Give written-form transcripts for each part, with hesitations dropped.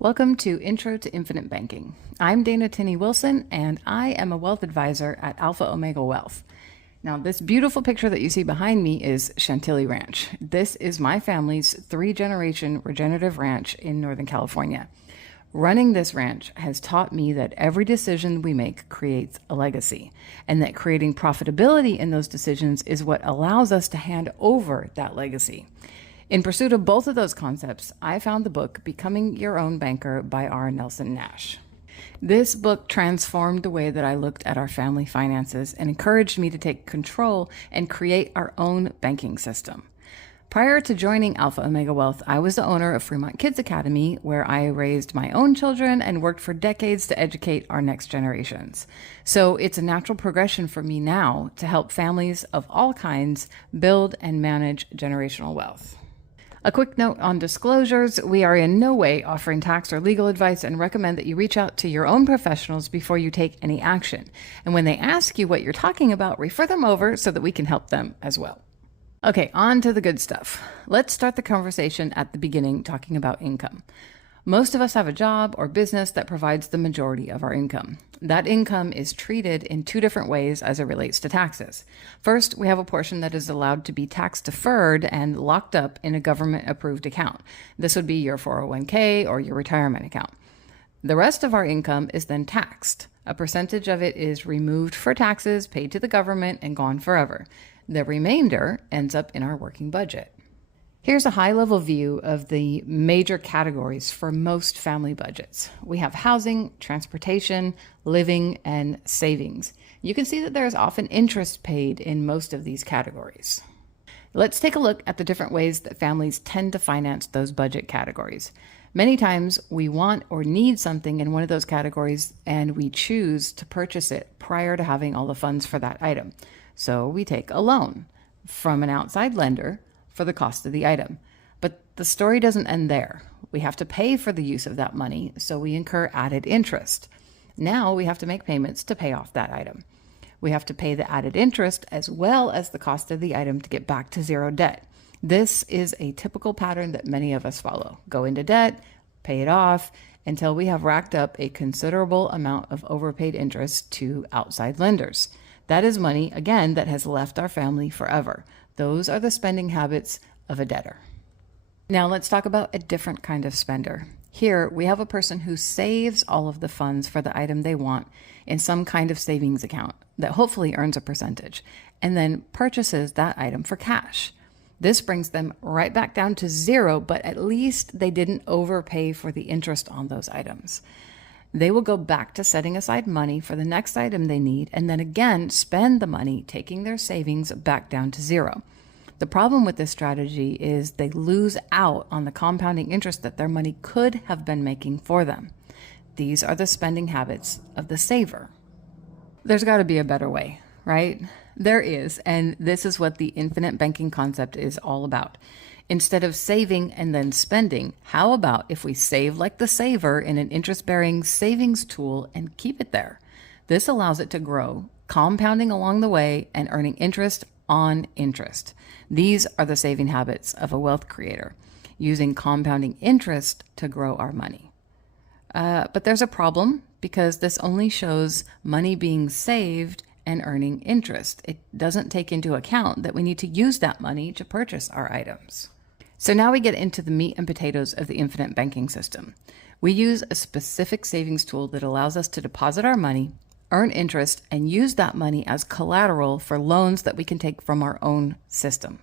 Welcome to Intro to Infinite Banking. I'm Dana Tinney Wilson, and I am a wealth advisor at Alpha Omega Wealth. Now, this beautiful picture that you see behind me is Chantilly Ranch. This is my family's three-generation regenerative ranch in Northern California. Running this ranch has taught me that every decision we make creates a legacy, and that creating profitability in those decisions is what allows us to hand over that legacy. In pursuit of both of those concepts, I found the book Becoming Your Own Banker by R. Nelson Nash. This book transformed the way that I looked at our family finances and encouraged me to take control and create our own banking system. Prior to joining Alpha Omega Wealth, I was the owner of Fremont Kids Academy, where I raised my own children and worked for decades to educate our next generations. So it's a natural progression for me now to help families of all kinds build and manage generational wealth. A quick note on disclosures: we are in no way offering tax or legal advice and recommend that you reach out to your own professionals before you take any action. And when they ask you what you're talking about, refer them over so that we can help them as well. Okay, on to the good stuff. Let's start the conversation at the beginning, talking about income. Most of us have a job or business that provides the majority of our income. That income is treated in two different ways as it relates to taxes. First, we have a portion that is allowed to be tax deferred and locked up in a government-approved account. This would be your 401k or your retirement account. The rest of our income is then taxed. A percentage of it is removed for taxes, paid to the government, and gone forever. The remainder ends up in our working budget. Here's a high-level view of the major categories for most family budgets. We have housing, transportation, living, and savings. You can see that there is often interest paid in most of these categories. Let's take a look at the different ways that families tend to finance those budget categories. Many times we want or need something in one of those categories, and we choose to purchase it prior to having all the funds for that item. So we take a loan from an outside lender for the cost of the item. But the story doesn't end there. We have to pay for the use of that money, so we incur added interest. Now we have to make payments to pay off that item. We have to pay the added interest as well as the cost of the item to get back to zero debt. This is a typical pattern that many of us follow. Go into debt, pay it off, until we have racked up a considerable amount of overpaid interest to outside lenders. That is money, again, that has left our family forever. Those are the spending habits of a debtor. Now let's talk about a different kind of spender. Here we have a person who saves all of the funds for the item they want in some kind of savings account that hopefully earns a percentage, and then purchases that item for cash. This brings them right back down to zero, but at least they didn't overpay for the interest on those items. They will go back to setting aside money for the next item they need, and then again spend the money, taking their savings back down to zero. The problem with this strategy is they lose out on the compounding interest that their money could have been making for them. These are the spending habits of the saver. There's got to be a better way, right? There is, and this is what the infinite banking concept is all about. Instead of saving and then spending, how about if we save like the saver in an interest-bearing savings tool and keep it there? This allows it to grow, compounding along the way and earning interest on interest. These are the saving habits of a wealth creator, using compounding interest to grow our money. But there's a problem, because this only shows money being saved and earning interest. It doesn't take into account that we need to use that money to purchase our items. So now we get into the meat and potatoes of the infinite banking system. We use a specific savings tool that allows us to deposit our money, earn interest, and use that money as collateral for loans that we can take from our own system.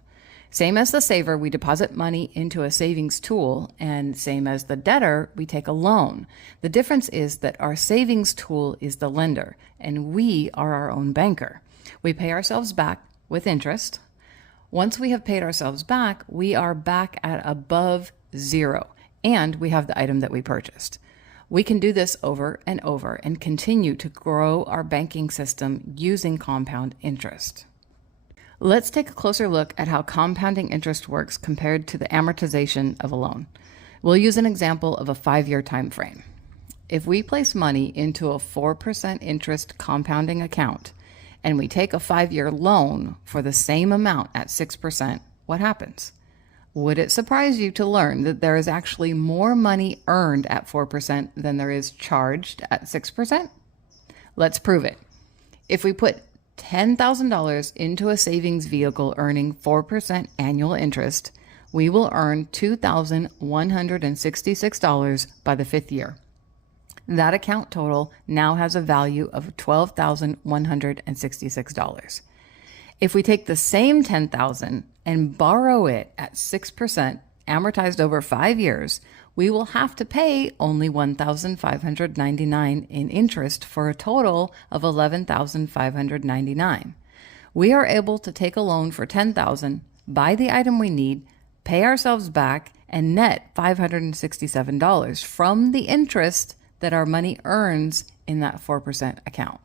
Same as the saver, we deposit money into a savings tool, and same as the debtor, we take a loan. The difference is that our savings tool is the lender, and we are our own banker. We pay ourselves back with interest. Once we have paid ourselves back, we are back at above zero, and we have the item that we purchased. We can do this over and over and continue to grow our banking system using compound interest. Let's take a closer look at how compounding interest works compared to the amortization of a loan. We'll use an example of a 5-year time frame. If we place money into a 4% interest compounding account, and we take a 5-year loan for the same amount at 6%, what happens? Would it surprise you to learn that there is actually more money earned at 4% than there is charged at 6%? Let's prove it. If we put $10,000 into a savings vehicle earning 4% annual interest, we will earn $2,166 by the 5th year. That account total now has a value of $12,166. If we take the same $10,000 and borrow it at 6% amortized over 5 years, we will have to pay only $1,599 in interest for a total of $11,599. We are able to take a loan for $10,000, buy the item we need, pay ourselves back, and net $567 from the interest that our money earns in that 4% account.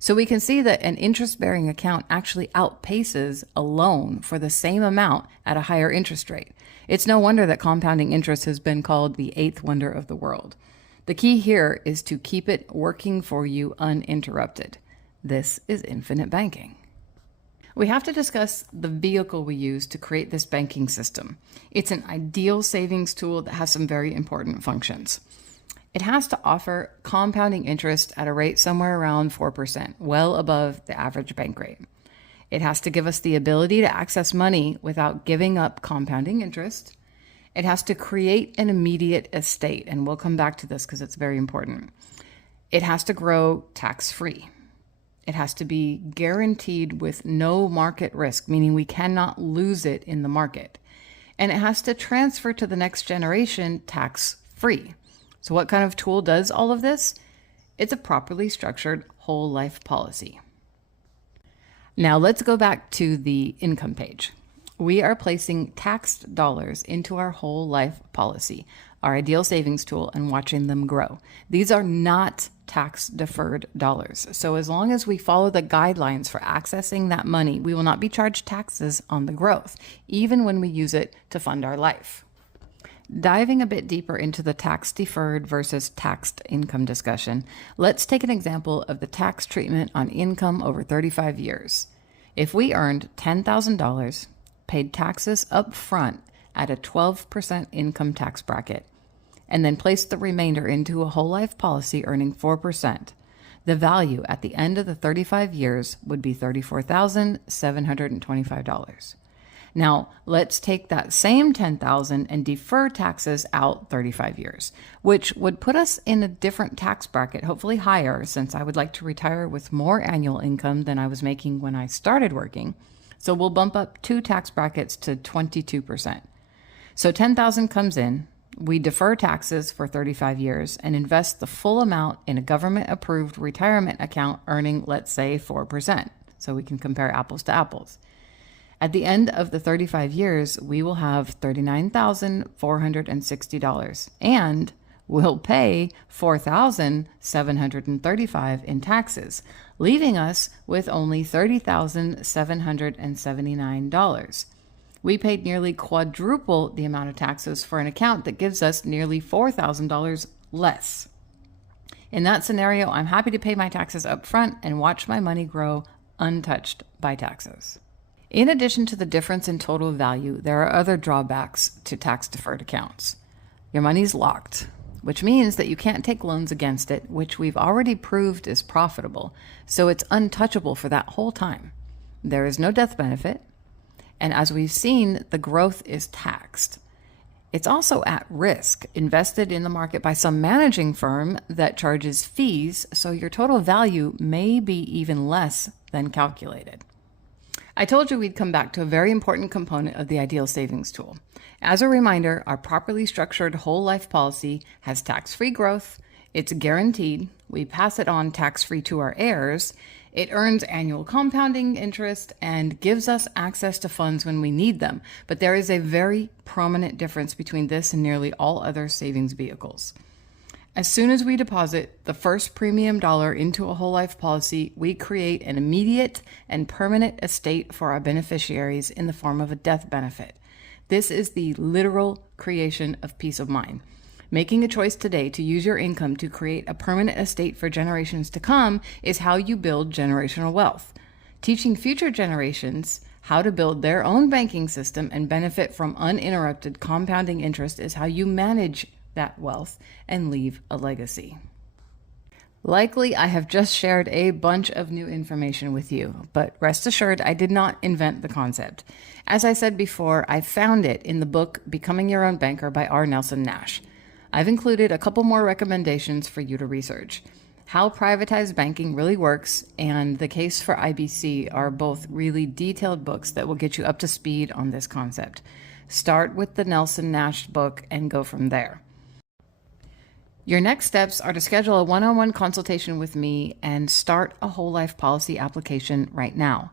So we can see that an interest-bearing account actually outpaces a loan for the same amount at a higher interest rate. It's no wonder that compounding interest has been called the 8th wonder of the world. The key here is to keep it working for you uninterrupted. This is infinite banking. We have to discuss the vehicle we use to create this banking system. It's an ideal savings tool that has some very important functions. It has to offer compounding interest at a rate somewhere around 4%, well above the average bank rate. It has to give us the ability to access money without giving up compounding interest. It has to create an immediate estate, and we'll come back to this because it's very important. It has to grow tax-free. It has to be guaranteed with no market risk, meaning we cannot lose it in the market. And it has to transfer to the next generation tax-free. So what kind of tool does all of this? It's a properly structured whole life policy. Now let's go back to the income page. We are placing taxed dollars into our whole life policy, our ideal savings tool, and watching them grow. These are not tax deferred dollars. So as long as we follow the guidelines for accessing that money, we will not be charged taxes on the growth, even when we use it to fund our life. Diving a bit deeper into the tax deferred versus taxed income discussion, let's take an example of the tax treatment on income over 35 years. If we earned $10,000, paid taxes up front at a 12% income tax bracket, and then placed the remainder into a whole life policy earning 4%, the value at the end of the 35 years would be $34,725. Now, let's take that same $10,000 and defer taxes out 35 years, which would put us in a different tax bracket, hopefully higher, since I would like to retire with more annual income than I was making when I started working. So we'll bump up 2 tax brackets to 22%. So $10,000 comes in, we defer taxes for 35 years and invest the full amount in a government-approved retirement account earning, let's say, 4%, so we can compare apples to apples. At the end of the 35 years, we will have $39,460, and we'll pay $4,735 in taxes, leaving us with only $30,779. We paid nearly quadruple the amount of taxes for an account that gives us nearly $4,000 less. In that scenario, I'm happy to pay my taxes up front and watch my money grow untouched by taxes. In addition to the difference in total value, there are other drawbacks to tax-deferred accounts. Your money's locked, which means that you can't take loans against it, which we've already proved is profitable, so it's untouchable for that whole time. There is no death benefit, and as we've seen, the growth is taxed. It's also at risk, invested in the market by some managing firm that charges fees, so your total value may be even less than calculated. I told you we'd come back to a very important component of the ideal savings tool. As a reminder, our properly structured whole life policy has tax-free growth, it's guaranteed, we pass it on tax-free to our heirs, it earns annual compounding interest, and gives us access to funds when we need them. But there is a very prominent difference between this and nearly all other savings vehicles. As soon as we deposit the first premium dollar into a whole life policy, we create an immediate and permanent estate for our beneficiaries in the form of a death benefit. This is the literal creation of peace of mind. Making a choice today to use your income to create a permanent estate for generations to come is how you build generational wealth. Teaching future generations How to build their own banking system and benefit from uninterrupted compounding interest is how you manage that wealth and leave a legacy. Likely, I have just shared a bunch of new information with you, but rest assured, I did not invent the concept. As I said before, I found it in the book Becoming Your Own Banker by R. Nelson Nash. I've included a couple more recommendations for you to research. How Privatized Banking Really Works and The Case for IBC are both really detailed books that will get you up to speed on this concept. Start with the Nelson Nash book and go from there. Your next steps are to schedule a one-on-one consultation with me and start a whole life policy application right now.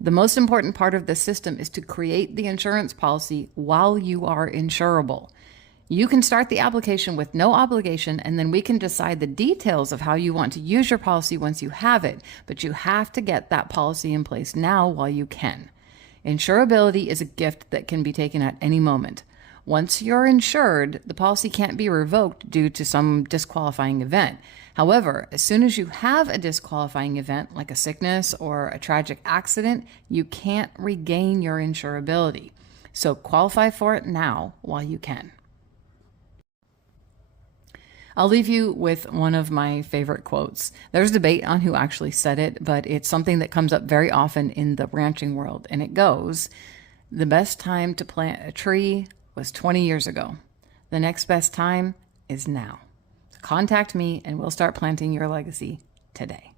The most important part of this system is to create the insurance policy while you are insurable. You can start the application with no obligation, and then we can decide the details of how you want to use your policy once you have it, but you have to get that policy in place now while you can. Insurability is a gift that can be taken at any moment. Once you're insured, the policy can't be revoked due to some disqualifying event. However, as soon as you have a disqualifying event, like a sickness or a tragic accident, you can't regain your insurability. So qualify for it now while you can. I'll leave you with one of my favorite quotes. There's debate on who actually said it, but it's something that comes up very often in the ranching world. And it goes, "The best time to plant a tree was 20 years ago. The next best time is now." Contact me and we'll start planting your legacy today.